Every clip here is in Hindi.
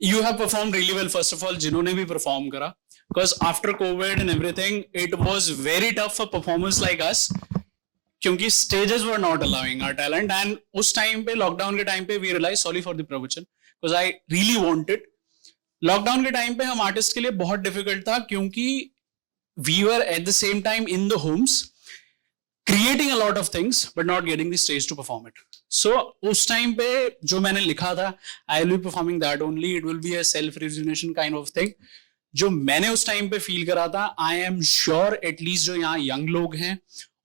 You have performed really well, first of all, जिन्होंने भी perform करा, because after COVID and everything, it was very tough for performers like us, क्योंकि stages were not allowing our talent, and उस time पे lockdown के time पे we realized, sorry for the प्रवचन, because I really wanted. Lockdown के time पे हम artist के लिए बहुत difficult था, क्योंकि we were at the same time in the homes, creating a lot of things but not getting the stage to perform it. So उस time पे जो मैंने लिखा था, I will be performing that only, it will be a self resolution kind of thing, जो मैंने उस time पे feel करा था, I am sure at least जो यहाँ young लोग हैं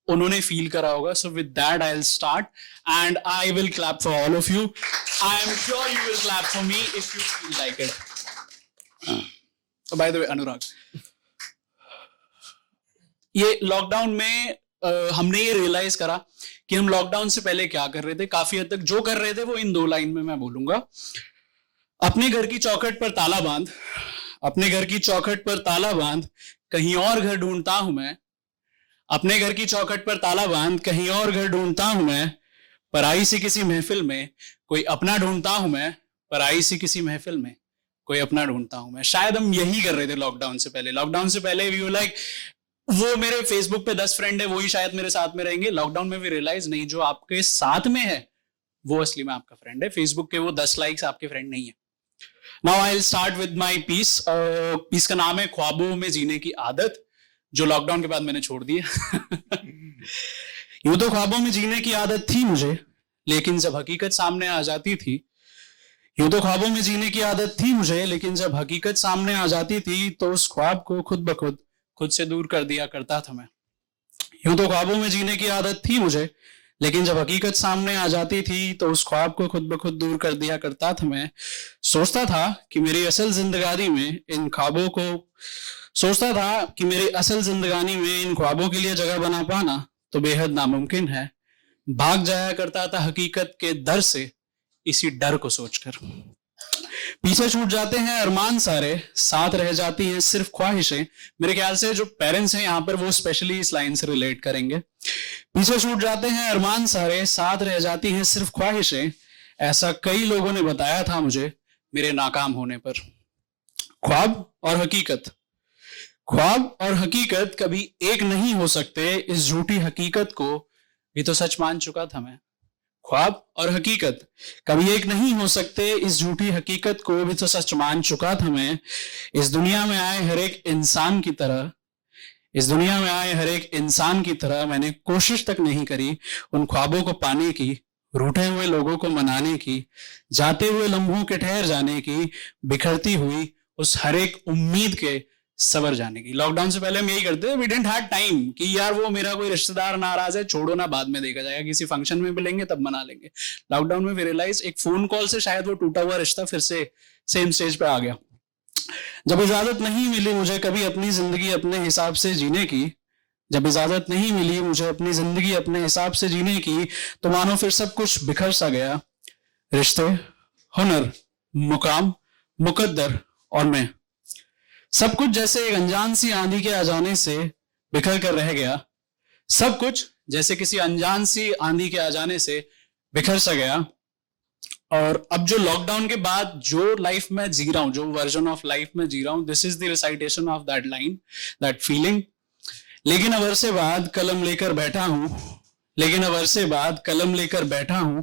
उन्होंने feel करा होगा. So with that I'll start and I will clap for all of you. I am sure you will clap for me if you feel like it. By the way, Anurag, ये लॉकडाउन में हमने ये रियलाइज करा कि हम लॉकडाउन से पहले क्या कर रहे थे. काफी हद तक जो कर रहे थे वो इन 2 लाइन में मैं बोलूंगा. अपने घर की चौखट पर ताला बांध, अपने घर की चौखट पर ताला बांध, कहीं और घर ढूंढता हूं मैं. अपने घर की चौखट पर ताला बांध, कहीं और घर ढूंढता हूं मैं. पराई सी किसी महफिल में कोई अपना ढूंढता हूं मैं. पराई सी किसी महफिल में कोई अपना ढूंढता हूं मैं. शायद हम यही कर रहे थे लॉकडाउन से पहले. लॉकडाउन से पहले वी वर लाइक, वो मेरे फेसबुक पे 10 फ्रेंड है, वही शायद मेरे साथ में रहेंगे. लॉकडाउन में भी रियलाइज नहीं, जो आपके साथ में है वो असली में आपका फ्रेंड है. फेसबुक के वो 10 लाइक्स आपके फ्रेंड नहीं है. Now I will start with my piece. Piece का नाम है ख्वाबों में जीने की आदत, जो लॉकडाउन के बाद मैंने छोड़ दी है. यूं तो ख्वाबों में जीने की आदत थी मुझे, लेकिन जब हकीकत सामने आ जाती थी. यूं तो ख्वाबों में जीने की आदत थी मुझे, लेकिन जब हकीकत सामने आ जाती थी तो उस ख्वाब को खुद ब खुद से दूर कर दिया करता था मैं. यूं तो ख्वाबों में जीने की आदत थी मुझे, लेकिन जब हकीकत सामने आ जाती थी तो उस ख्वाब को खुद ब खुद दूर कर दिया करता था मैं. सोचता था कि मेरी असल जिंदगानी में इन ख्वाबों को सोचता था कि मेरी असल जिंदगानी में इन ख्वाबों के लिए जगह बना पाना तो बेहद नामुमकिन है. भाग जाया करता था हकीकत के डर से, इसी डर को सोचकर. पीछे छूट जाते हैं अरमान सारे, साथ रह जाती हैं सिर्फ ख्वाहिशें. मेरे ख्याल से जो पेरेंट्स हैं यहाँ पर वो स्पेशली इस लाइन से रिलेट करेंगे. पीछे छूट जाते हैं अरमान सारे, साथ रह जाती हैं सिर्फ ख्वाहिशें. ऐसा कई लोगों ने बताया था मुझे मेरे नाकाम होने पर. ख्वाब और हकीकत, ख्वाब और हकीकत कभी एक नहीं हो सकते, इस झूठी हकीकत को भी तो सच मान चुका था मैं. ख्वाब और हकीकत कभी एक नहीं हो सकते, इस झूठी हकीकत को भी तो सच मान चुका था मैं. इस दुनिया में आए हर एक इंसान की तरह, इस दुनिया में आए हर एक इंसान की तरह मैंने कोशिश तक नहीं करी उन ख्वाबों को पाने की, रूठे हुए लोगों को मनाने की, जाते हुए लम्हों के ठहर जाने की, बिखरती हुई उस हर एक उम्मीद के सबर जाने की. लॉकडाउन से पहले हम यही करते थे, वी डिडंट हैव टाइम कि यार वो मेरा कोई रिश्तेदार नाराज है, छोड़ो ना, बाद में देखा जाएगा, किसी फंक्शन में मिलेंगे तब मना लेंगे. लॉकडाउन में वी रियलाइज एक फोन कॉल से शायद वो टूटा हुआ रिश्ता फिर से सेम स्टेज पे आ गया. जब इजाजत नहीं मिली मुझे कभी अपनी जिंदगी अपने हिसाब से जीने की, जब इजाजत नहीं मिली मुझे अपनी जिंदगी अपने हिसाब से जीने की, तो मानो फिर सब कुछ बिखर सा गया. रिश्ते, हुनर, मुकाम, मुकद्दर और मैं, सब कुछ जैसे एक अनजान सी आंधी के आ जाने से बिखर कर रह गया. सब कुछ जैसे किसी अनजान सी आंधी के आ जाने से बिखर सा गया. और अब जो लॉकडाउन के बाद जो लाइफ में जी रहा हूं, जो वर्जन ऑफ लाइफ में जी रहा हूं, this is the recitation of that line, that feeling. लेकिन अब अरसे बाद कलम लेकर बैठा हूं, लेकिन अब अरसे बाद कलम लेकर बैठा हूं,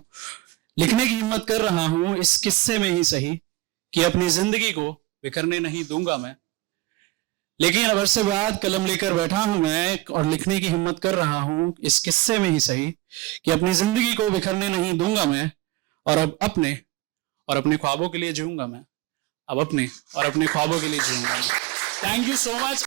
लिखने की हिम्मत कर रहा हूं इस किस्से में ही सही कि अपनी जिंदगी को बिखरने नहीं दूंगा मैं. लेकिन अब अरसे बाद कलम लेकर बैठा हूं मैं और लिखने की हिम्मत कर रहा हूं इस किस्से में ही सही कि अपनी जिंदगी को बिखरने नहीं दूंगा मैं. और अब अपने और अपने ख्वाबों के लिए जीऊंगा मैं. अब अपने और अपने ख्वाबों के लिए जीऊंगा मैं. Thank you so much.